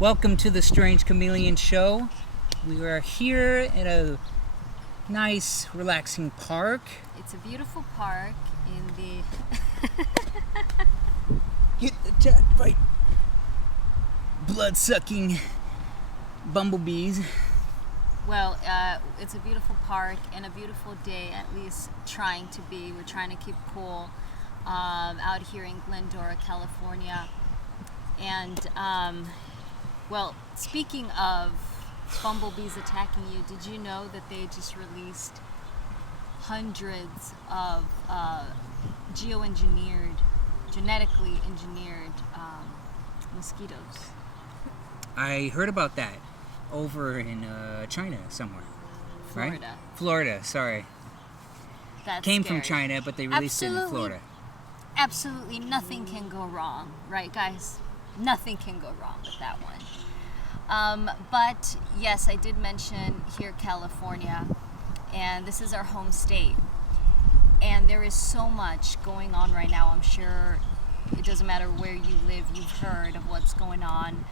Welcome to the Strange Kamelion Show. We are here at a nice, relaxing park. It's a beautiful park in the... Get attacked by blood-sucking bumblebees. Well, it's a beautiful park and a beautiful day, at least trying to be. We're trying to keep cool out here in Glendora, California. And, well, speaking of bumblebees attacking you, did you know that they just released hundreds of genetically engineered mosquitoes? I heard about that over in China somewhere. Florida. Right? Florida, sorry. That's Came scary. from China, but they released it in Florida. Absolutely nothing can go wrong, right, guys? Nothing can go wrong with that one. But yes, I did mention here California, and this is our home state. And there is so much going on right now. I'm sure it doesn't matter where you live, you've heard of what's going on.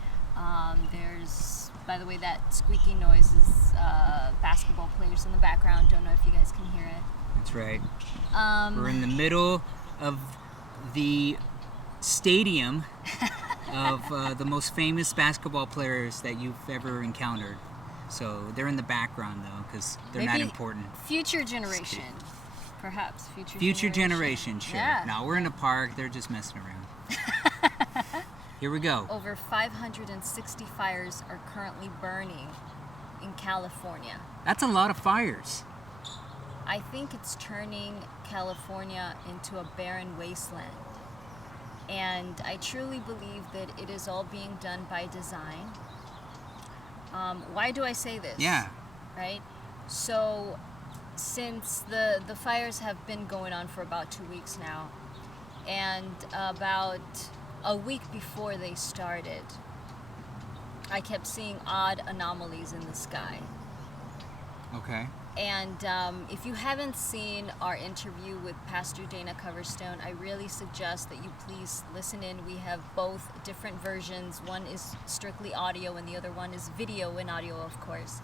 There's, by the way, that squeaky noise is basketball players in the background. Don't know if you guys can hear it. That's right. We're in the middle of the stadium of the most famous basketball players that you've ever encountered. So they're in the background, though, because they're not important. Future generation. Perhaps Future generation, sure. Yeah. No, we're in a park. They're just messing around. Here we go. Over 560 fires are currently burning in California. That's a lot of fires. I think it's turning California into a barren wasteland. And I truly believe that it is all being done by design. Why do I say this? Yeah. Right? So, since the fires have been going on for about 2 weeks now, and about a week before they started, I kept seeing odd anomalies in the sky. Okay. And if you haven't seen our interview with Pastor Dana Coverstone, I really suggest that you please listen in. We have both different versions. One is strictly audio and the other one is video and audio, of course.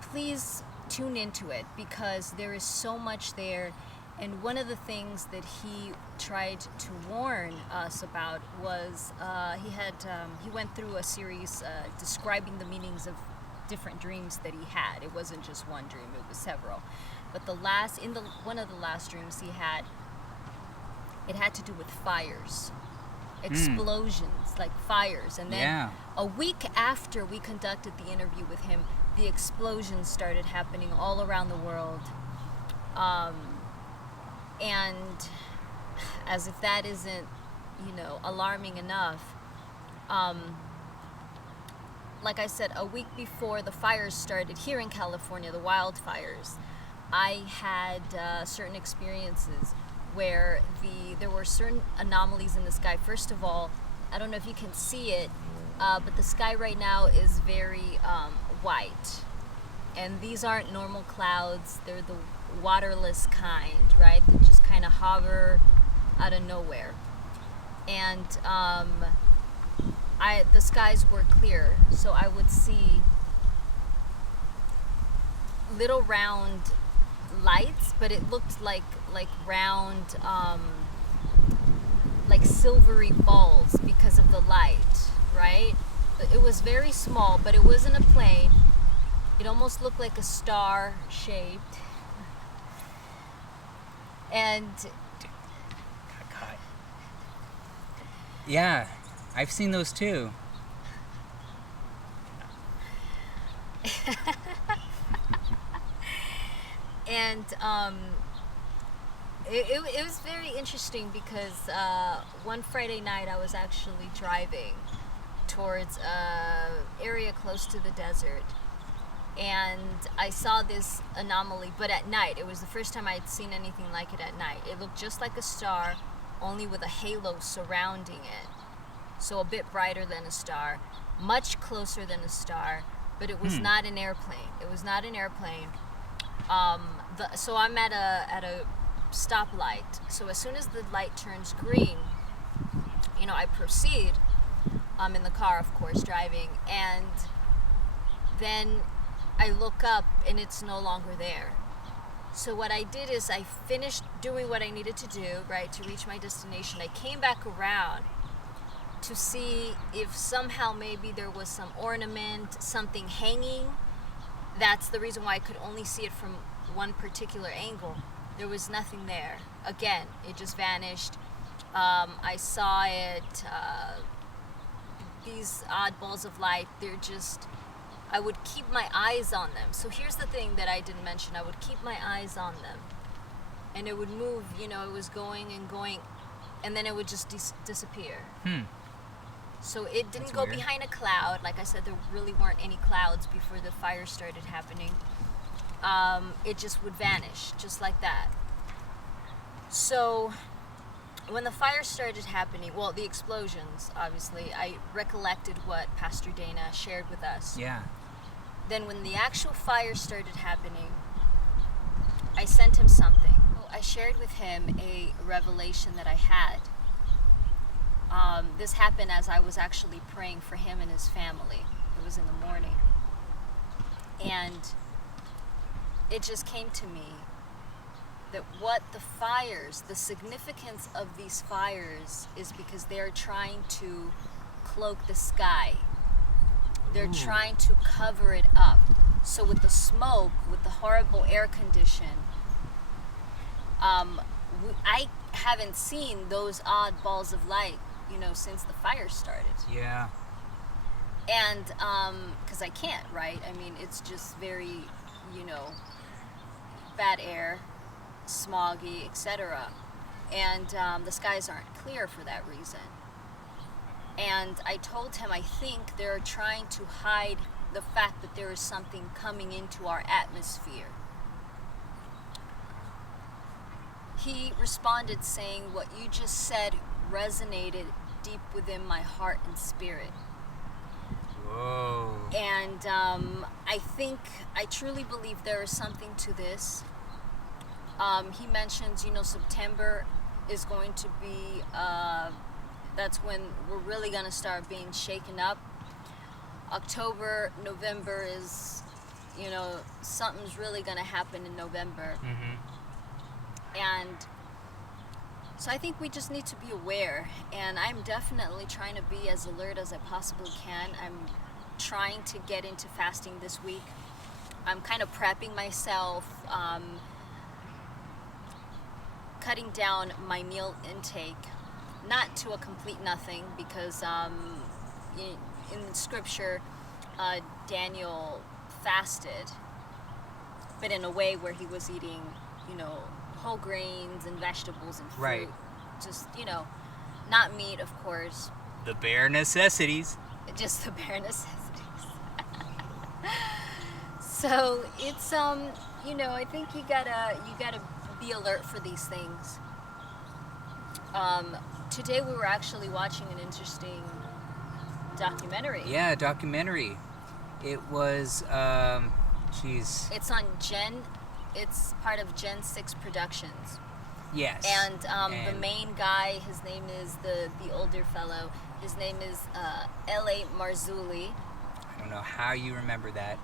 Please tune into it because there is so much there. And one of the things that he tried to warn us about was he went through a series describing the meanings of different dreams that he had. It wasn't just one dream, it was several. But one of the last dreams he had, it had to do with fires. Explosions, like fires. And then a week after we conducted the interview with him, the explosions started happening all around the world. And as if that isn't, alarming enough, like I said, a week before the fires started here in California, the wildfires, I had certain experiences where there were certain anomalies in the sky. First of all, I don't know if you can see it, but the sky right now is very white. And these aren't normal clouds. They're the waterless kind, right? That just kind of hover out of nowhere. And the skies were clear, so I would see little round lights, but it looked like round, like silvery balls because of the light, right? It was very small, but it wasn't a plane. It almost looked like a star shaped. And yeah, I've seen those too. And it was very interesting because one Friday night I was actually driving towards an area close to the desert, and I saw this anomaly, but at night. It was the first time I'd seen anything like it at night. It looked just like a star, only with a halo surrounding it. So a bit brighter than a star, much closer than a star, but it was not an airplane. It was not an airplane. So I'm at a stoplight. So as soon as the light turns green, I proceed I'm in the car, of course, driving, and then I look up and it's no longer there. So what I did is I finished doing what I needed to do, right, to reach my destination. I came back around to see if somehow maybe there was some ornament, something hanging. That's the reason why I could only see it from one particular angle. There was nothing there. Again, it just vanished. I saw it, these odd balls of light, they're just, I would keep my eyes on them. So here's the thing that I didn't mention. I would keep my eyes on them. And it would move, you know, it was going and going, and then it would just disappear. So it didn't That's go weird. behind a cloud. Like I said, there really weren't any clouds before the fire started happening. It just would vanish, just like that. So when the fire started happening, well, the explosions, obviously, I recollected what Pastor Dana shared with us. Yeah. Then when the actual fire started happening, I sent him something. I shared with him a revelation that I had. This happened as I was actually praying for him and his family. It was in the morning. And it just came to me that what the fires, the significance of these fires is because they're trying to cloak the sky. They're trying to cover it up. So with the smoke, with the horrible air condition, I haven't seen those odd balls of light, you know, since the fire started. Yeah. And because I can't, right? I mean, it's just very, you know, bad air, smoggy, etc. And the skies aren't clear for that reason. And I told him I think they're trying to hide the fact that there is something coming into our atmosphere. He responded saying, what you just said resonated deep within my heart and spirit. Whoa. And I truly believe there is something to this. He mentions, you know, September is going to be, that's when we're really going to start being shaken up. October, November is, you know, something's really going to happen in November. And so I think we just need to be aware, and I'm definitely trying to be as alert as I possibly can. I'm trying to get into fasting this week. I'm kind of prepping myself, cutting down my meal intake, not to a complete nothing, because in scripture, Daniel fasted, but in a way where he was eating, you know, whole grains and vegetables and fruit. Right. Just, you know, not meat, of course. The bare necessities. Just the bare necessities. So it's you know, I think you gotta be alert for these things. Today we were actually watching an interesting documentary. Yeah, documentary. It was It's on it's part of Gen 6 Productions. Yes. And the main guy, his name is the older fellow. His name is L.A. Marzulli. I don't know how you remember that.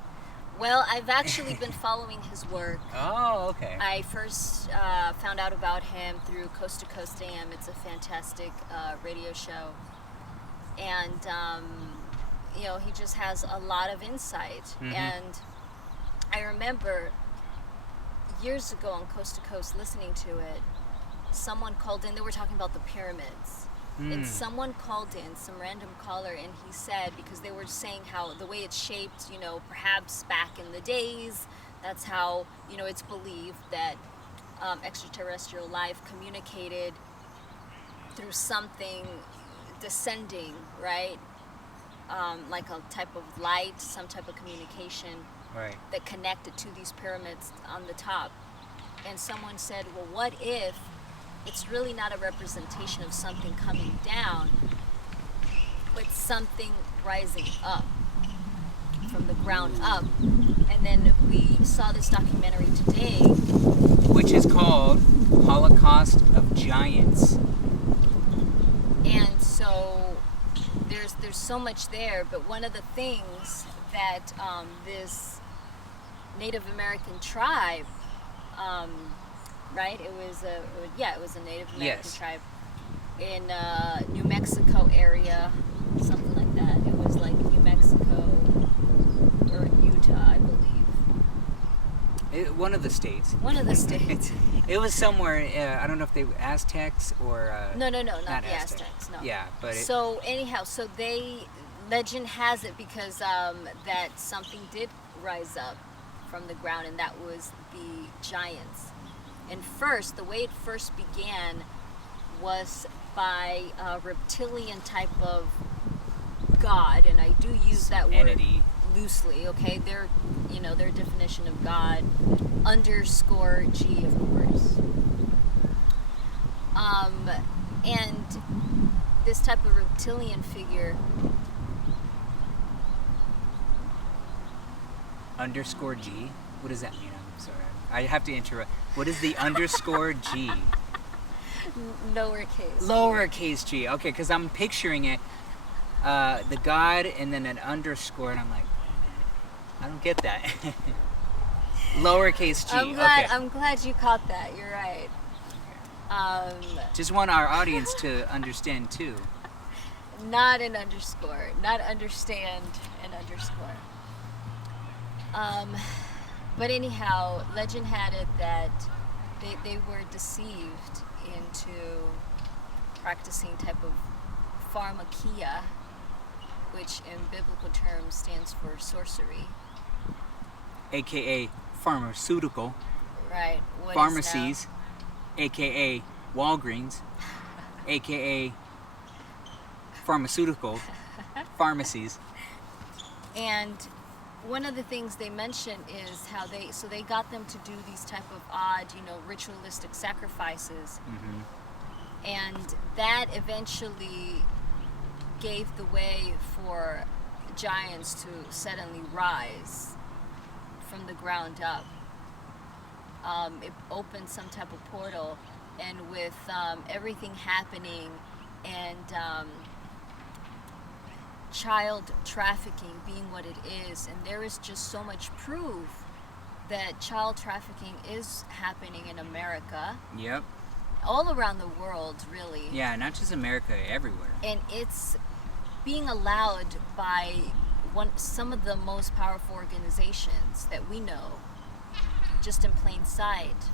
Well, I've actually been following his work. Oh, okay. I first found out about him through Coast to Coast AM. It's a fantastic radio show. And, you know, he just has a lot of insight. And I remember years ago on Coast to Coast listening to it, someone called in, they were talking about the pyramids. And someone called in, some random caller, and he said, because they were saying how the way it's shaped, you know, perhaps back in the days, that's how, you know, it's believed that extraterrestrial life communicated through something descending, right? Like a type of light, some type of communication. Right. That connected to these pyramids on the top. And someone said, well, what if it's really not a representation of something coming down, but something rising up from the ground up? And then we saw this documentary today, which is called Holocaust of Giants. and so there's so much there, but one of the things that this Native American tribe, right? It was a Native American tribe in New Mexico area, something like that. It was like New Mexico or Utah, I believe. One of the states. One of the states. It was somewhere. I don't know if they were Aztecs or. No, not the Aztecs. No. Yeah, but. So anyhow, legend has it because that something did rise up from the ground, and that was the giants. And first, the way it first began was by a reptilian type of god, and I do use that entity. Word loosely. Okay, their definition of God _G, of course. And this type of reptilian figure. _G? What does that mean? I'm sorry. I have to interrupt. What is the _G? Lowercase g. Okay, because I'm picturing it, the god and then an underscore, and I'm like, wait a minute, I don't get that. Lowercase g. I'm glad you caught that. You're right. Just want our audience to understand too. Not an underscore. Not understand an underscore. But anyhow, legend had it that they were deceived into practicing type of pharmakia, which in biblical terms stands for sorcery. AKA pharmaceutical. Right. Pharmacies. AKA Walgreens. AKA pharmaceutical. Pharmacies. And one of the things they mention is how they got them to do these type of odd, ritualistic sacrifices. Mm-hmm. And that eventually gave the way for giants to suddenly rise from the ground up. It opened some type of portal, and with everything happening and child trafficking being what it is, and there is just so much proof that child trafficking is happening in America. Yep. All around the world, really. Yeah, not just America, everywhere. And it's being allowed by some of the most powerful organizations that we know, just in plain sight.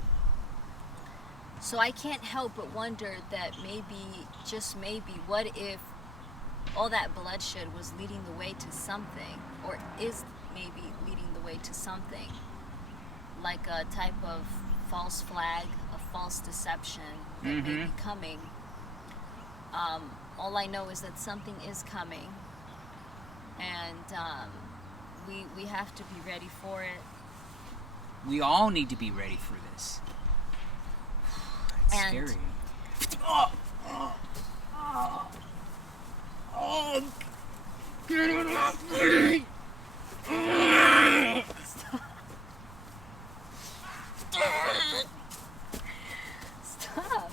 So I can't help but wonder that maybe, just maybe, what if all that bloodshed was leading the way to something, or is maybe leading the way to something, like a type of false flag, a false deception that may be coming. All I know is that something is coming, and we have to be ready for it. We all need to be ready for this. It's scary. Get it off me! Stop.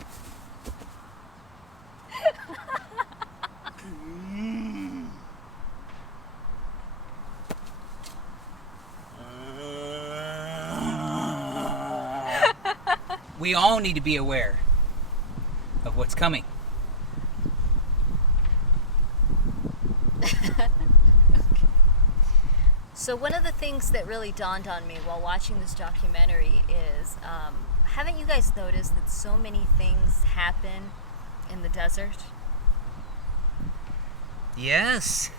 We all need to be aware of what's coming. So one of the things that really dawned on me while watching this documentary is, haven't you guys noticed that so many things happen in the desert? Yes.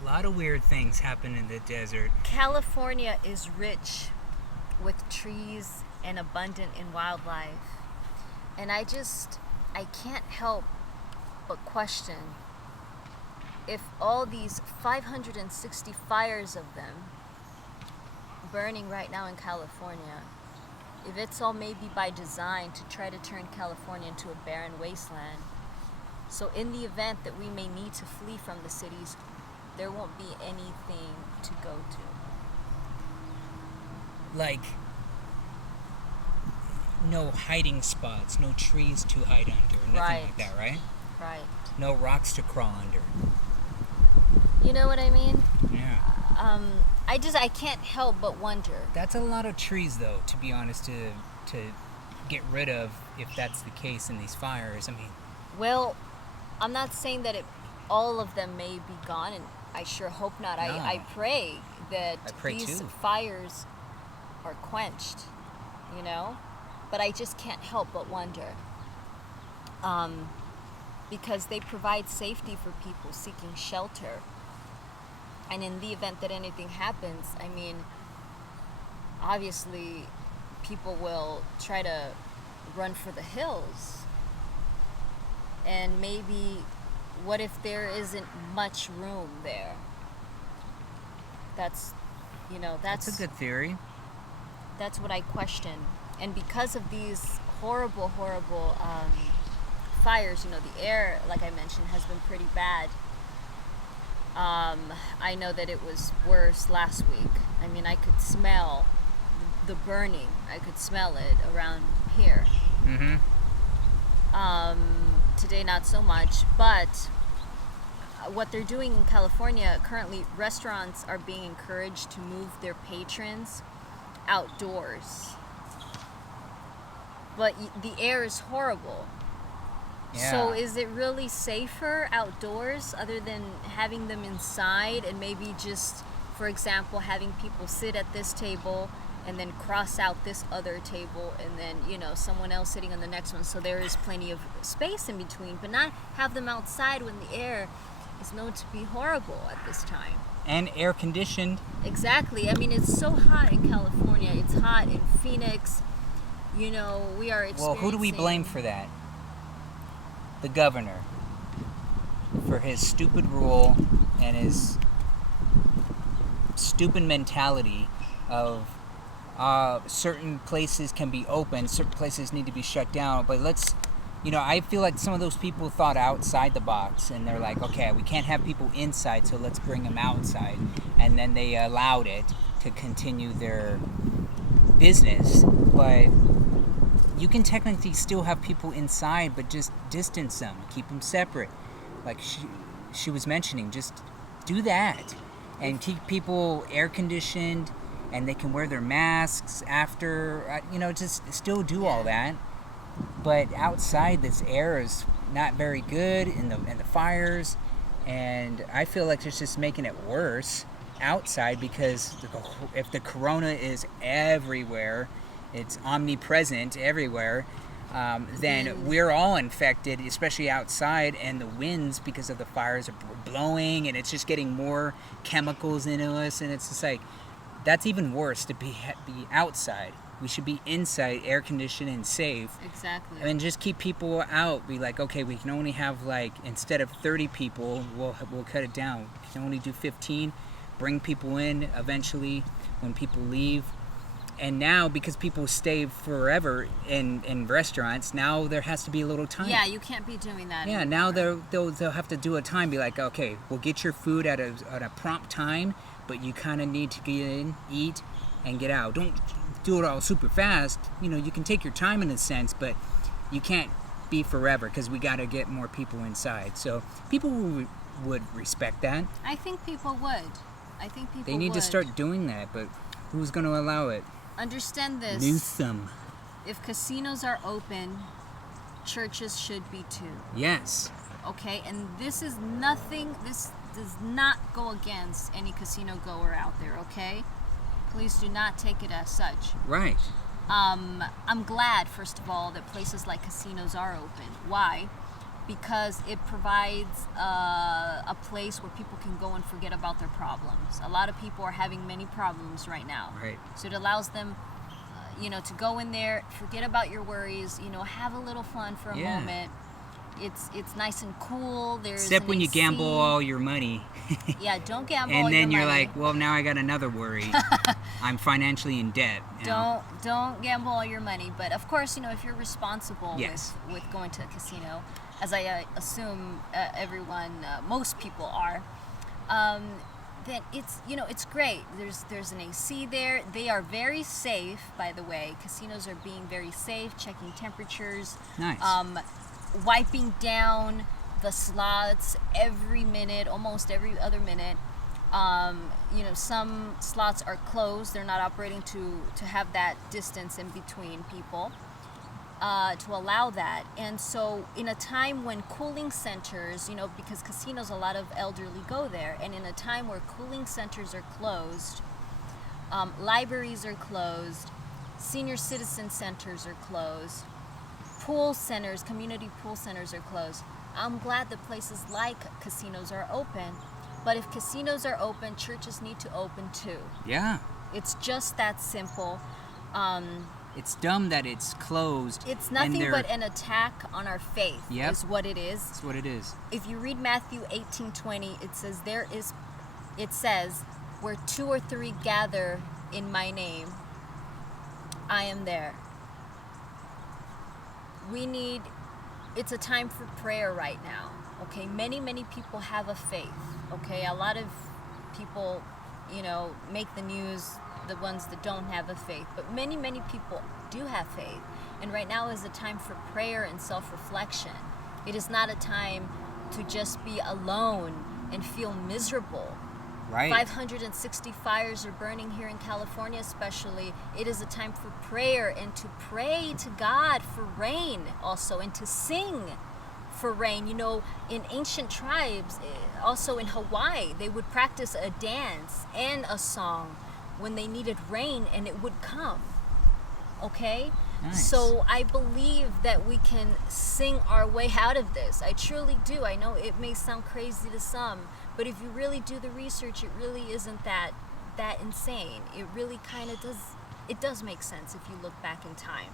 A lot of weird things happen in the desert. California is rich with trees and abundant in wildlife. And I can't help but question if all these 560 fires of them burning right now in California, if it's all maybe by design to try to turn California into a barren wasteland. So in the event that we may need to flee from the cities, there won't be anything to go to. Like, no hiding spots, no trees to hide under, nothing like that, right? Right. No rocks to crawl under. You know what I mean? Yeah. I can't help but wonder. That's a lot of trees, though, to be honest, to get rid of if that's the case in these fires. I mean, Well, I'm not saying that all of them may be gone, and I sure hope not. No. I pray that I pray these too. fires are quenched, you know? But I just can't help but wonder. Because they provide safety for people seeking shelter. And in the event that anything happens, I mean, obviously, people will try to run for the hills. And maybe, what if there isn't much room there? That's that's a good theory. that's what I question. And because of these horrible fires, the air, like I mentioned, has been pretty bad. I know that it was worse last week. I mean, I could smell the burning. I could smell it around here. Mm-hmm. Today, not so much. But what they're doing in California currently, restaurants are being encouraged to move their patrons outdoors. But the air is horrible. Yeah. So is it really safer outdoors other than having them inside and maybe just, for example, having people sit at this table and then cross out this other table and then, someone else sitting on the next one, so there is plenty of space in between, but not have them outside when the air is known to be horrible at this time. And air conditioned. Exactly. I mean, it's so hot in California. It's hot in Phoenix. We are experiencing... Well, who do we blame for that? The governor, for his stupid rule and his stupid mentality of certain places can be open, certain places need to be shut down. But I feel like some of those people thought outside the box, and they're like, okay, we can't have people inside, so let's bring them outside. And then they allowed it to continue their business. But you can technically still have people inside, but just distance them, keep them separate. Like she was mentioning, just do that and keep people air conditioned, and they can wear their masks after. Just still do all that. But outside, this air is not very good in the fires, and I feel like it's just making it worse outside because if the corona is everywhere, it's omnipresent everywhere, then we're all infected, especially outside, and the winds, because of the fires, are blowing, and it's just getting more chemicals into us, and it's just like, that's even worse to be outside. We should be inside, air conditioned and safe. Exactly. And just keep people out. Be like, okay, we can only have, instead of 30 people, we'll cut it down. We can only do 15. Bring people in eventually when people leave. And now, because people stay forever in restaurants, now there has to be a little time. Yeah, you can't be doing that Yeah, anymore. now they'll have to do a time. Be like, okay, we'll get your food at a prompt time, but you kind of need to get in, eat, and get out. Don't do it all super fast. You can take your time in a sense, but you can't be forever because we got to get more people inside. So people would respect that. I think people would. They need to start doing that, but who's going to allow it? Understand this. Newsom. If casinos are open, churches should be too. Yes. Okay, and this is nothing, this does not go against any casino goer out there, okay? Please do not take it as such. Right. I'm glad, first of all, that places like casinos are open. Why? Because it provides a place where people can go and forget about their problems. A lot of people are having many problems right now. Right. So it allows them, to go in there, forget about your worries, have a little fun for a moment. It's nice and cool. There's Except when you AC. gamble all your money. Yeah, don't gamble and all your then you're money. like, well, now I got another worry. I'm financially in debt. Don't gamble all your money. But of course, if you're responsible with going to a casino, as I assume everyone, most people are, then it's great. There's an AC there. They are very safe, by the way. Casinos are being very safe, checking temperatures. Nice. Wiping down the slots every minute, almost every other minute. Some slots are closed. They're not operating to have that distance in between people, to allow that. And so in a time when cooling centers, because casinos, a lot of elderly go there, and in a time where cooling centers are closed, libraries are closed, senior citizen centers are closed, pool centers, community pool centers are closed. I'm glad that places like casinos are open, but if casinos are open, churches need to open too. Yeah. It's just that simple. It's dumb that it's closed. It's nothing but an attack on our faith. Yep. Is what it is. That's what it is. If you read Matthew 18:20, it says, where 2 or 3 gather in my name, I am there. It's a time for prayer right now. Okay, many people have a faith. Okay, a lot of people, make the news, the ones that don't have a faith, but many people do have faith. And right now is a time for prayer and self-reflection. It is not a time to just be alone and feel miserable. Right. 560 fires are burning here in California especially. It is a time for prayer and to pray to God for rain also, and to sing for rain. In ancient tribes, also in Hawaii, they would practice a dance and a song when they needed rain, and it would come. Okay? Nice. So I believe that we can sing our way out of this. I truly do. I know it may sound crazy to some, but if you really do the research, it really isn't that insane. It really kind of does make sense if you look back in time.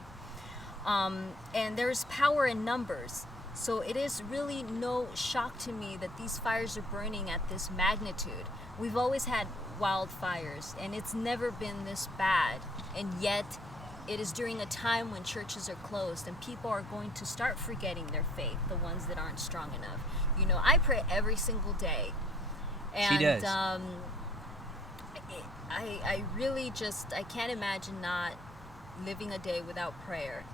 And there's power in numbers. So it is really no shock to me that these fires are burning at this magnitude. We've always had wildfires, and it's never been this bad. And yet, it is during a time when churches are closed and people are going to start forgetting their faith, the ones that aren't strong enough. I pray every single day. And, she does. I really I can't imagine not living a day without prayer.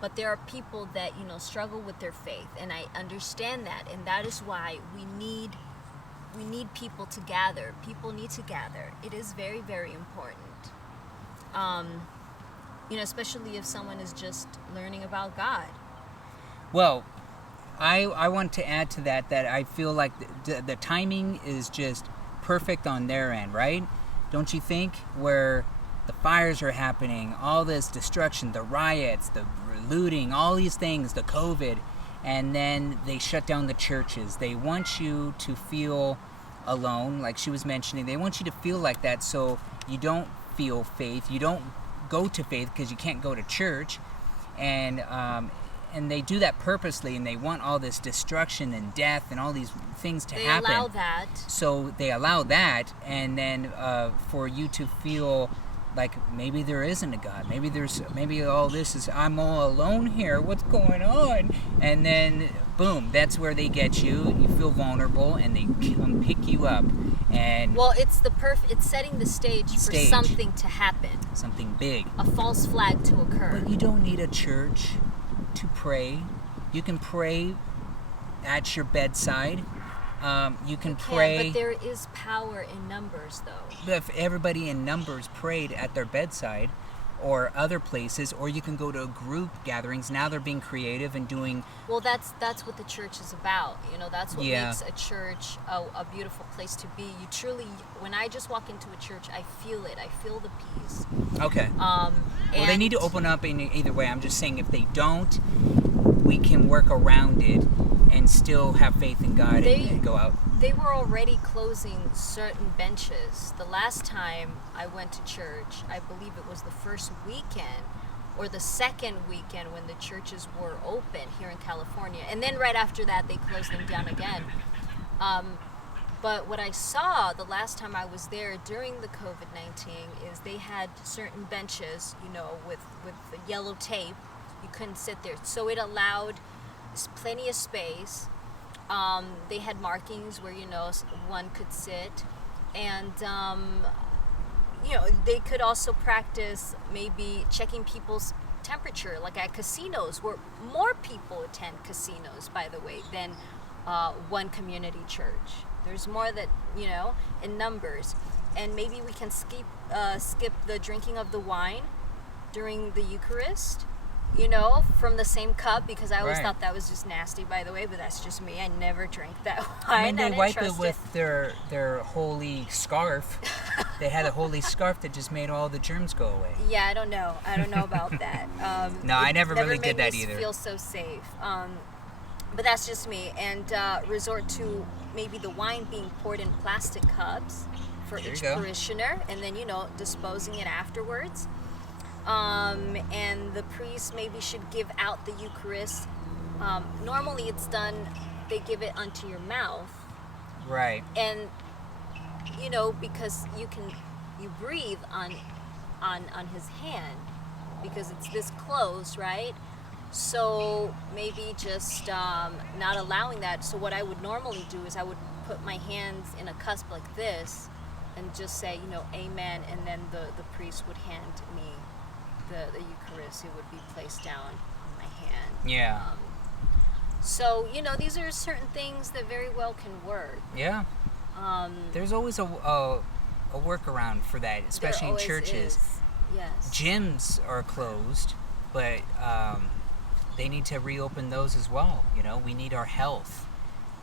But there are people that, struggle with their faith, and I understand that, and that is why we need people to gather. People need to gather. It is very, very important. Especially if someone is just learning about God. Well, I want to add to that I feel like the timing is just perfect on their end, right? Don't you think? Where the fires are happening, all this destruction, the riots, the looting, all these things, the COVID, and then they shut down the churches. They want you to feel alone, like she was mentioning. They want you to feel like that so you don't feel faith. You don't go to faith because you can't go to church. And they do that purposely, and they want all this destruction and death and all these things to happen. They allow that. So they allow that, and then for you to feel like maybe there isn't a God. Maybe all this is, I'm all alone here. What's going on? And then boom, that's where they get you. You feel vulnerable, and they come pick you up. And well, it's setting the stage for something to happen. Something big. A false flag to occur. But you don't need a church to pray. You can pray at your bedside. You can pray. But there is power in numbers, though. But if everybody in numbers prayed at their bedside or other places, or you can go to group gatherings. Now they're being creative and doing... Well, that's what the church is about. That's what makes a church a beautiful place to be. You truly, when I just walk into a church, I feel it. I feel the peace. Okay. Well, they need to open up in either way. I'm just saying, if they don't, we can work around it and still have faith in God and go out. They were already closing certain benches. The last time I went to church, I believe it was the first weekend or the second weekend when the churches were open here in California. And then right after that, they closed them down again. But what I saw the last time I was there during the COVID-19 is they had certain benches, with the yellow tape. You couldn't sit there. So it allowed plenty of space. They had markings where, one could sit. And, they could also practice maybe checking people's temperature, like at casinos, where more people attend casinos, by the way, than one community church. There's more that, in numbers. And maybe we can skip the drinking of the wine during the Eucharist, from the same cup, because I always Right. thought that was just nasty, by the way, but that's just me. I never drank that wine. I mean, they didn't wipe trust it with their holy scarf. They had a holy scarf that just made all the germs go away. Yeah, I don't know about that. No, I it never really made did that me either. Feel so safe. But that's just me. And resort to maybe the wine being poured in plastic cups for There each you go. parishioner, and then disposing it afterwards. And the priest maybe should give out the Eucharist. Normally it's done, they give it unto your mouth, Right. and because you breathe on his hand, because it's this close, right? So maybe just not allowing that. So what I would normally do is I would put my hands in a cusp like this and just say, amen, and then the priest would hand me the Eucharist. It would be placed down on my hand. Yeah. So, these are certain things that very well can work. Yeah. There's always a workaround for that, especially in There always churches. is. Yes. Gyms are closed, but they need to reopen those as well. We need our health.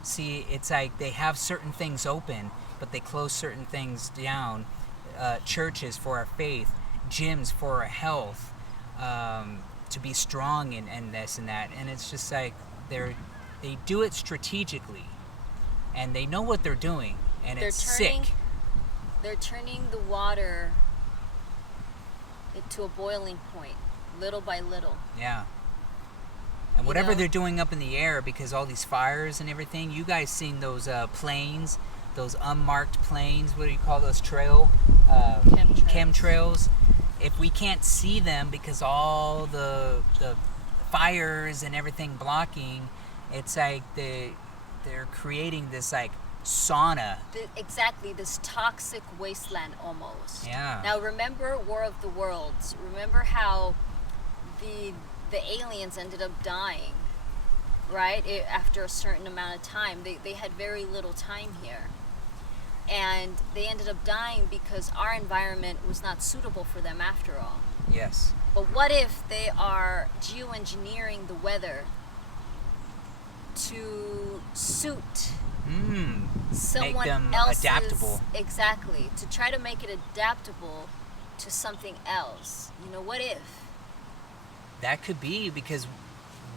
See, it's like they have certain things open, but they close certain things down. Churches for our faith, gyms for our health, to be strong and this and that. And it's just like they do it strategically, and they know what they're doing, and it's sick. They're turning the water to a boiling point, little by little. Yeah. And You whatever know? they're doing up in the air, because all these fires and everything, you guys seen those planes, those unmarked planes, what do you call those chemtrails? If we can't see them because all the fires and everything blocking, it's like they're creating this like sauna. Exactly, this toxic wasteland almost. Yeah. Now remember War of the Worlds. Remember how the aliens ended up dying, right? After a certain amount of time. They had very little time here. And they ended up dying because our environment was not suitable for them after all. Yes. But what if they are geoengineering the weather to suit someone Make them else's, adaptable. Exactly, to try to make it adaptable to something else. What if? That could be, because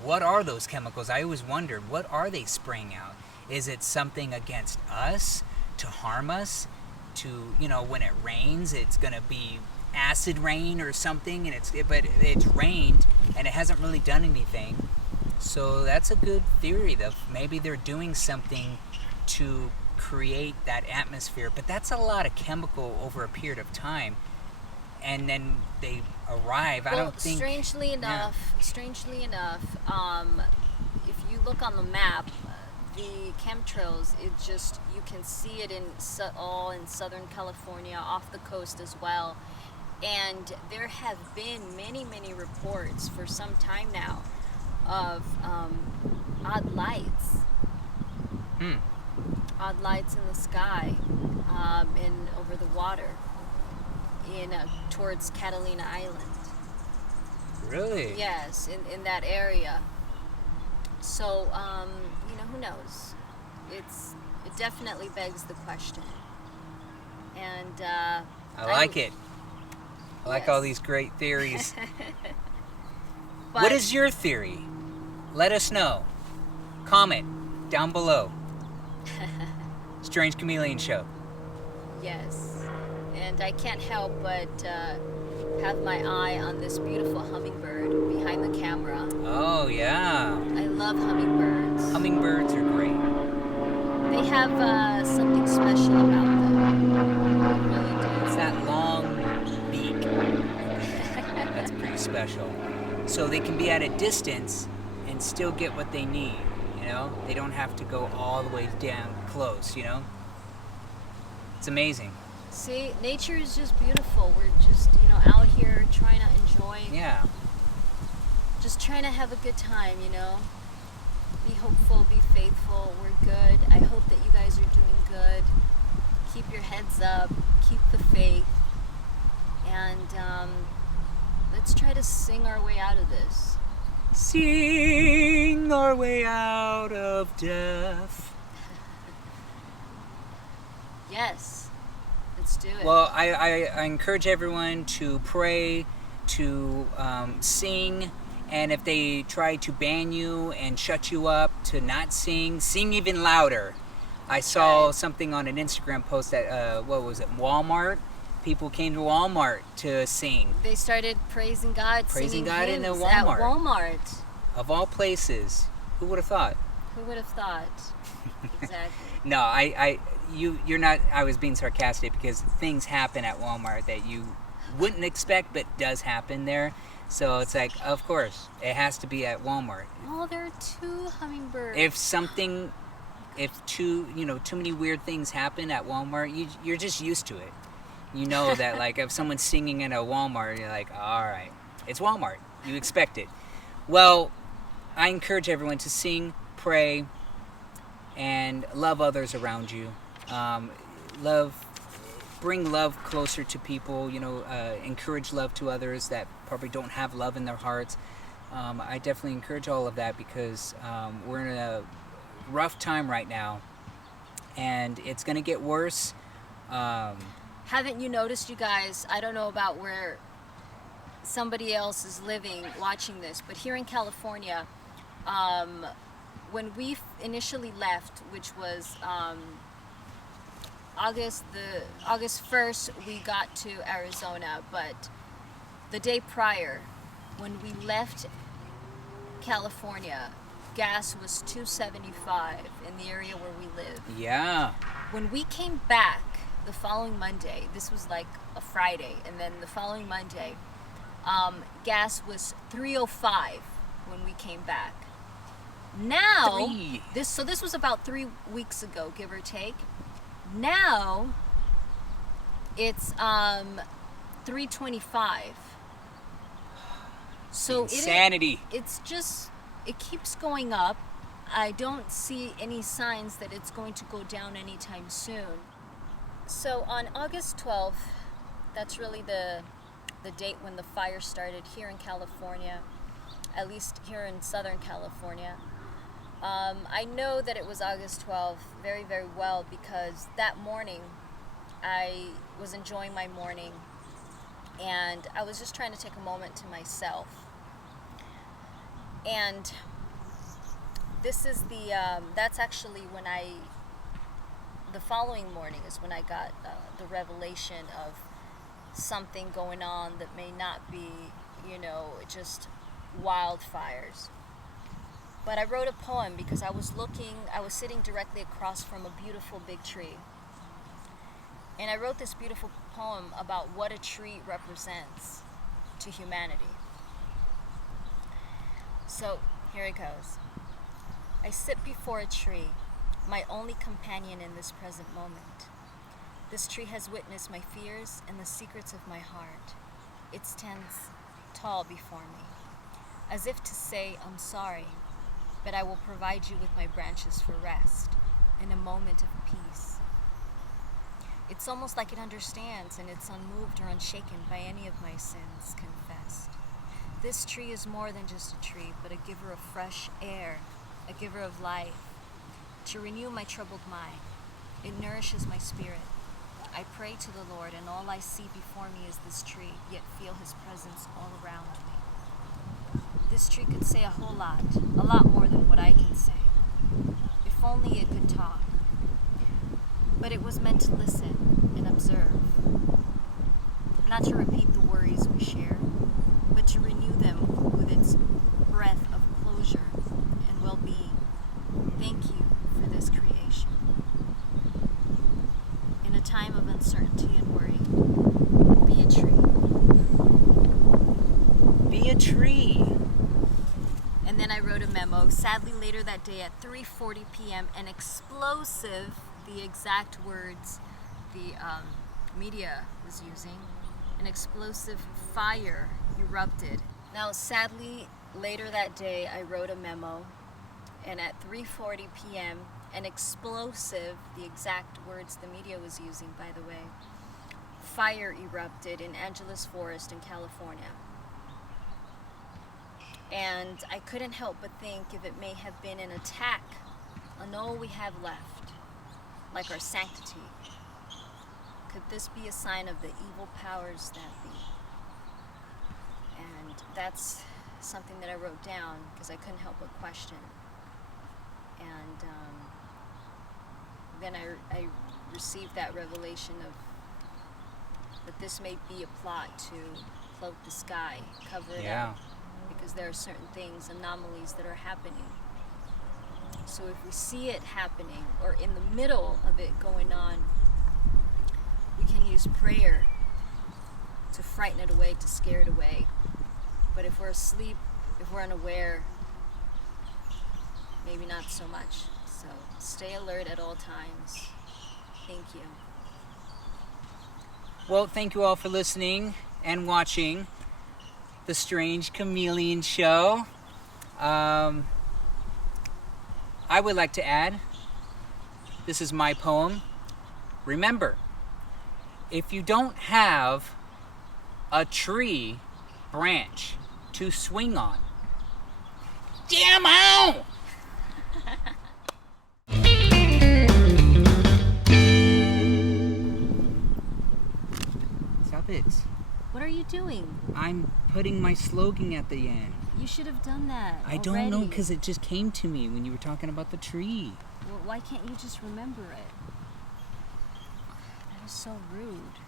what are those chemicals? I always wondered, what are they spraying out? Is it something against us to harm us? To, when it rains, it's going to be acid rain or something, but it's rained and it hasn't really done anything. So that's a good theory that maybe they're doing something to create that atmosphere, but that's a lot of chemical over a period of time. And then they arrive. Well, I don't think. strangely enough, if you look on the map, the chemtrails, you can see it all in Southern California, off the coast as well. And there have been many, many reports for some time now of odd lights. Odd lights in the sky, and over the water, towards Catalina Island. Really? Yes, in that area. So, who knows? It definitely begs the question. And I like it. I like all Yes. these great theories. But What is your theory? Let us know. Comment down below. Strange Kamelion Show. Yes, and I can't help but have my eye on this beautiful hummingbird behind the camera. Oh, yeah. I love hummingbirds. Hummingbirds are great. They have something special about them. They really do. It's that long beak. That's pretty special. So they can be at a distance and still get what they need, They don't have to go all the way down close, It's amazing. See, nature is just beautiful. We're just, out here trying to enjoy. Yeah. Just trying to have a good time, Be hopeful, be faithful. We're good. I hope that you guys are doing good. Keep your heads up, keep the faith, and let's try to sing our way out of this. Sing our way out of death. Yes, let's do it. Well, I encourage everyone to pray, to sing, and if they try to ban you and shut you up, to not sing even louder. I saw something on an Instagram post that, what was it, Walmart? People came to Walmart to sing. They started praising God, Praising singing God in hymns a Walmart. at Walmart. Of all places. Who would have thought? Who would have thought? Exactly. No, you're not, I was being sarcastic because things happen at Walmart that you wouldn't expect but does happen there. So it's like, of course, it has to be at Walmart. Oh, there are 2 hummingbirds. If too many weird things happen at Walmart, you're just used to it. You know that, like, if someone's singing in a Walmart, you're like, all right, it's Walmart. You expect it. Well, I encourage everyone to sing, pray, and love others around you. Bring love closer to people. Encourage love to others that probably don't have love in their hearts. I definitely encourage all of that because we're in a rough time right now, and it's going to get worse. Haven't you noticed, you guys? I don't know about where somebody else is living watching this, but here in California, when we initially left, which was August 1st, we got to Arizona, but the day prior, when we left California, gas was $2.75 in the area where we live. Yeah. When we came back the following Monday, this was like a Friday, and then the following Monday, gas was $3.05 when we came back. Now, this was about 3 weeks ago, give or take. Now, it's $3.25. So insanity. It keeps going up. I don't see any signs that it's going to go down anytime soon. So on August 12th, that's really the date when the fire started here in California, at least here in Southern California. I know that it was August 12th very, very well because that morning I was enjoying my morning and I was just trying to take a moment to myself. And this is that's actually when the following morning is when I got the revelation of something going on that may not be, just wildfires. But I wrote a poem because I was sitting directly across from a beautiful big tree. And I wrote this beautiful poem about what a tree represents to humanity. So here it goes. I sit before a tree, my only companion in this present moment. This tree has witnessed my fears and the secrets of my heart. It stands tall before me, as if to say, I'm sorry, but I will provide you with my branches for rest in a moment of peace. It's almost like it understands and it's unmoved or unshaken by any of my sins confessed. This tree is more than just a tree, but a giver of fresh air, a giver of life, to renew my troubled mind. It nourishes my spirit. I pray to the Lord, and all I see before me is this tree, yet feel his presence all around me. This tree could say a lot more than what I can say. If only it could talk. But it was meant to listen and observe. Not to repeat the worries we share, but to renew them with its breath of closure and well-being. Thank you for this creation. In a time of uncertainty and worry, be a tree. Be a tree. And then I wrote a memo. Sadly, later that day at 3:40 p.m., an explosive, the exact words the media was using, an explosive fire erupted. Now, sadly, later that day, I wrote a memo And at 3:40 p.m., an explosive, the exact words the media was using, by the way, fire erupted in Angeles Forest in California. And I couldn't help but think if it may have been an attack on all we have left, like our sanctity. Could this be a sign of the evil powers that be? And that's something that I wrote down because I couldn't help but question. And then I received that revelation of that this may be a plot to cloak the sky, cover it up, because there are certain things, anomalies that are happening. So if we see it happening or in the middle of it going on, we can use prayer to frighten it away, to scare it away. But if we're asleep, if we're unaware, maybe not so much. So stay alert at all times. Thank you. Well, thank you all for listening and watching the Strange Kamelion Show. I would like to add, this is my poem. Remember, if you don't have a tree branch to swing on, jam on! Stop it. What are you doing? I'm putting my slogan at the end. You should have done that I don't know, because it just came to me when you were talking about the tree. Well, why can't you just remember it? That is so rude.